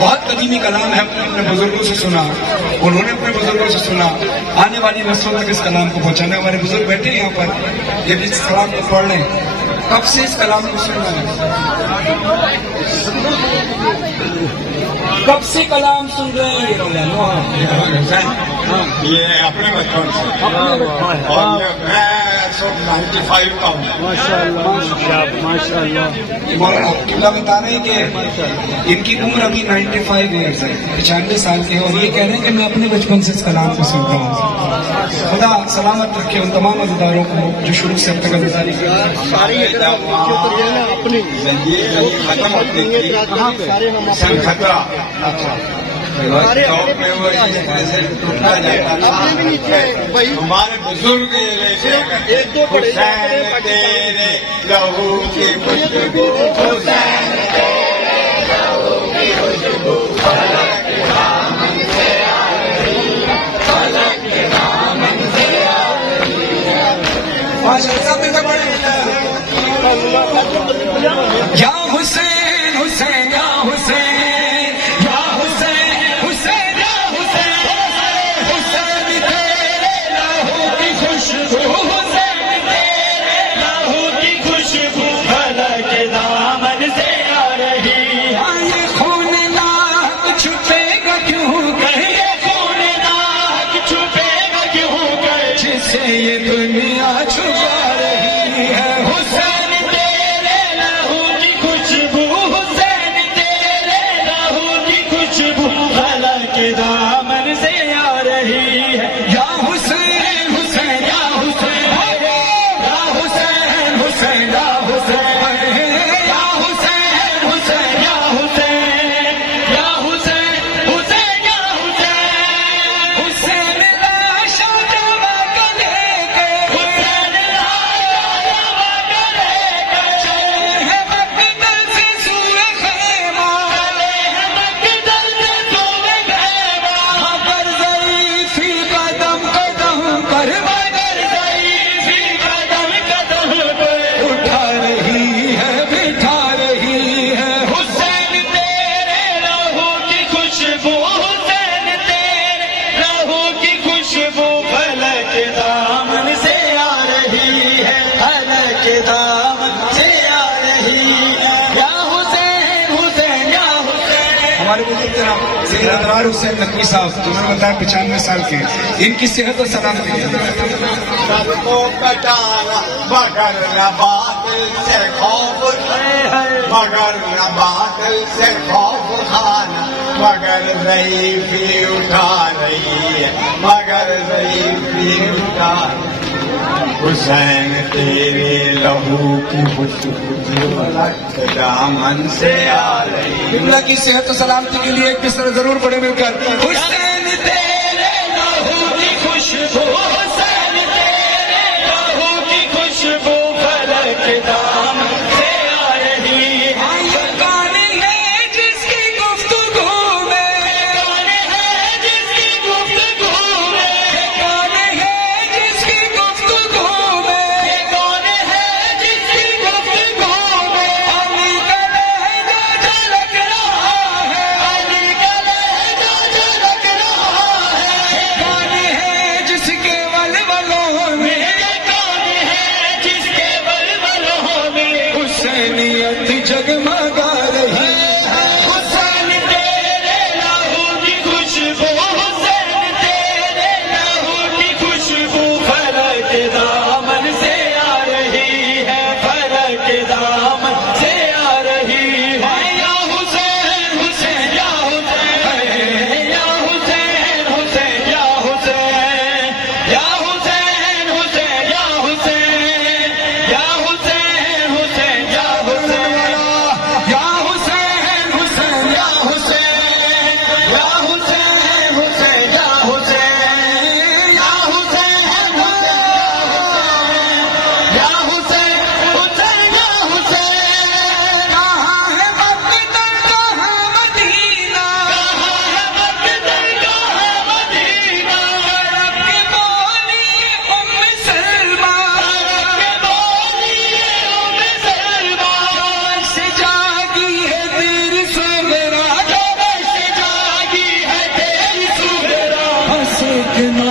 بہت قدیمی کلام ہے، اپنے بزرگوں سے سنا، انہوں نے اپنے بزرگوں سے سنا، آنے والی نسلوں تک اس کلام کو پہنچانا۔ ہمارے بزرگ بیٹھے ہیں یہاں پر، یہ بھی اس کلام کو پڑھ لیں۔ کب سے اس کلام کو سن رہے ہیں؟ کب سے کلام سن رہے ہیں؟ یہ اپنے بچپن سے، اور میں 95 کا ہوں۔ ماشاء اللہ مولانا عبداللہ بتا رہے ہیں کہ ان کی عمر ابھی 95 ایئرز ہے، 95 سال کے ہیں، اور یہ کہہ رہے ہیں کہ میں اپنے بچپن سے اس کلام کو سنتا ہوں۔ خدا سلامت رکھے ان تمام عزیزداروں کو جو شروع سے اب تک عزیزداری کر رہے ہیں۔ ختم ہوتی تھی سن خطرہ، ٹوٹا جاتا تھا، ہمارے بزرگ حسین تیرے لہو کی خوشبو، حسین تیرے لہو کی خوشبو، فلک کے دامن سے آ رہی ہے، فلک کے دامن سے آ رہی ہے۔ یا حسین حسین یا حسین یا حسین حسین یا حسین، حسین تیرے لہو کی خوشبو، حسین تیرے لہو کی خوشبو، فلک کے دامن سے آ رہی ہے۔ یہ خون ناک چھپے گا کیوں کہ، یہ خون ناک چھپے گا کیوں کہ، جسے یہ دنیا چھپا رہی ہے۔ حسین تیرے لہو کی خوشبو، حسین تیرے لہو کی خوشبو، فلک کے دامن سے آ رہی ہے۔ یا حسین حسین یا حسین یا حسین حسین یا حسین یا حسین حسین یا حسین یا حسین حسین یا حسین، حسین لاشا جمع کرے گے، حسین لاشا جمع کرے گے، چلے ہیں مقدس سے سوئے خیمہ، چلے ہیں مقدس سے سوئے خیمہ، مگر ضعیفی قدم قدم پر، مگر ضعیفی قدم قدم پر اٹھا رہی ہے، بٹھا رہی ہے۔ حسین تیرے لہو کی خوشبو، حسین تیرے لہو کی خوشبو، فلک کے دامن سے آ رہی ہے، فلک کے دامن سے آ رہی ہے۔ یا حسین حسین یا حسین۔ ہمارے بزرگ جناب سید ابرار حسین نقوی صاحب، انہوں نے بتایا 95 سال کے، ان کی صحت و سلامتی سب کو کٹانا مگر نہ باطل سے خوف، مگر نہ باطل سے خوف کھانا، مگر ضعیفی اٹھا رہی ہے، مگر ضعیفی اٹھا رہی ہے۔ حسین تیرے لہو کی خوشبو، فلک کے دامن سے آ رہی ہے۔ اللہ کی صحت و سلامتی کے لیے ایک بستر ضرور پڑے مل کر۔ حسین تیرے لہو کی خوشبو، حسین تیرے لہو کی خوشبو، فلک کے دامن سے آ رہی ہے۔ یہ کون ہے جس کی گفتگو میں، کون ہے جس کی گفتگو میں، کون ہے جس کی گفتگو میں، کون ہے جس کی گفتگو میں، علی کا لہجہ جھلک رہا ہے، علی کا لہجہ جھلک رہا ہے، کون ہے جس کے دیکھنا